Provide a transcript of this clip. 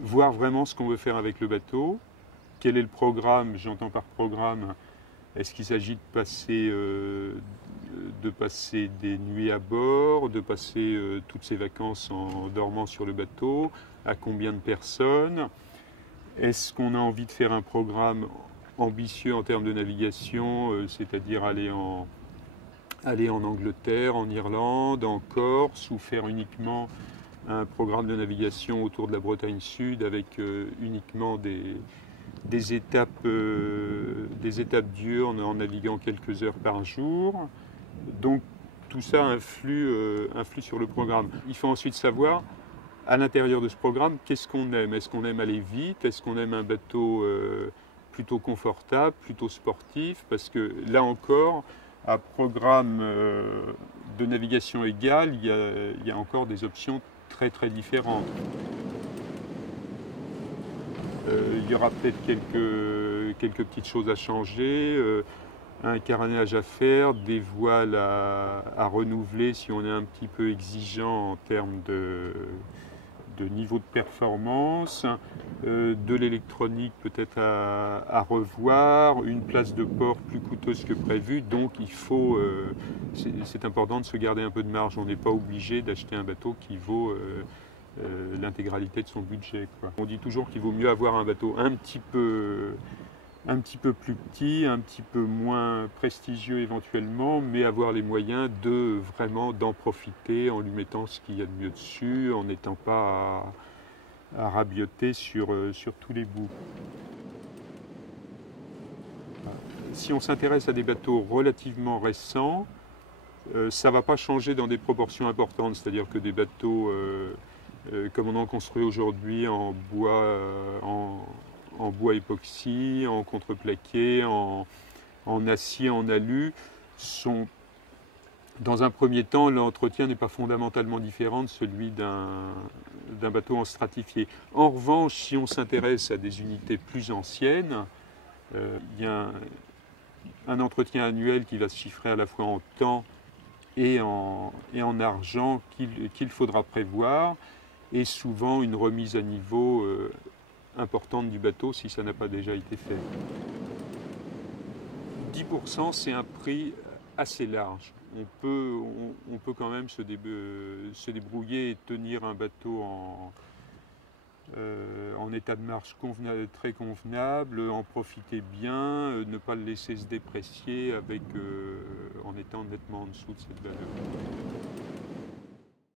voir vraiment ce qu'on veut faire avec le bateau, quel est le programme, j'entends par programme, est-ce qu'il s'agit de passer des nuits à bord, de passer toutes ses vacances en dormant sur le bateau, à combien de personnes, est-ce qu'on a envie de faire un programme ambitieux en termes de navigation, c'est-à-dire aller en Angleterre, en Irlande, en Corse, ou faire uniquement un programme de navigation autour de la Bretagne Sud avec uniquement des étapes diurnes en naviguant quelques heures par jour. Donc tout ça influe sur le programme. Il faut ensuite savoir, à l'intérieur de ce programme, qu'est-ce qu'on aime. Est-ce qu'on aime aller vite? Est-ce qu'on aime un bateau plutôt confortable, plutôt sportif? Parce que là encore, à programme de navigation égal, il y a encore des options très très différentes. Il y aura peut-être quelques petites choses à changer, un carénage à faire, des voiles à renouveler si on est un petit peu exigeant en termes de niveau de performance, de l'électronique peut-être à revoir, une place de port plus coûteuse que prévu, donc c'est important de se garder un peu de marge. On n'est pas obligé d'acheter un bateau qui vaut l'intégralité de son budget, quoi. On dit toujours qu'il vaut mieux avoir un bateau un petit peu plus petit, un petit peu moins prestigieux éventuellement, mais avoir les moyens d'en profiter en lui mettant ce qu'il y a de mieux dessus, en n'étant pas à rabioter sur tous les bouts. Si on s'intéresse à des bateaux relativement récents, ça ne va pas changer dans des proportions importantes, c'est-à-dire que des bateaux comme on en construit aujourd'hui en bois époxy, en contreplaqué, en acier, en alu, dans un premier temps, l'entretien n'est pas fondamentalement différent de celui d'un bateau en stratifié. En revanche, si on s'intéresse à des unités plus anciennes, il y a un entretien annuel qui va se chiffrer à la fois en temps et en argent qu'il faudra prévoir, et souvent une remise à niveau importante du bateau si ça n'a pas déjà été fait. 10%, c'est un prix assez large. On peut quand même se débrouiller et tenir un bateau en état de marche très convenable, en profiter bien, ne pas le laisser se déprécier en étant nettement en dessous de cette valeur.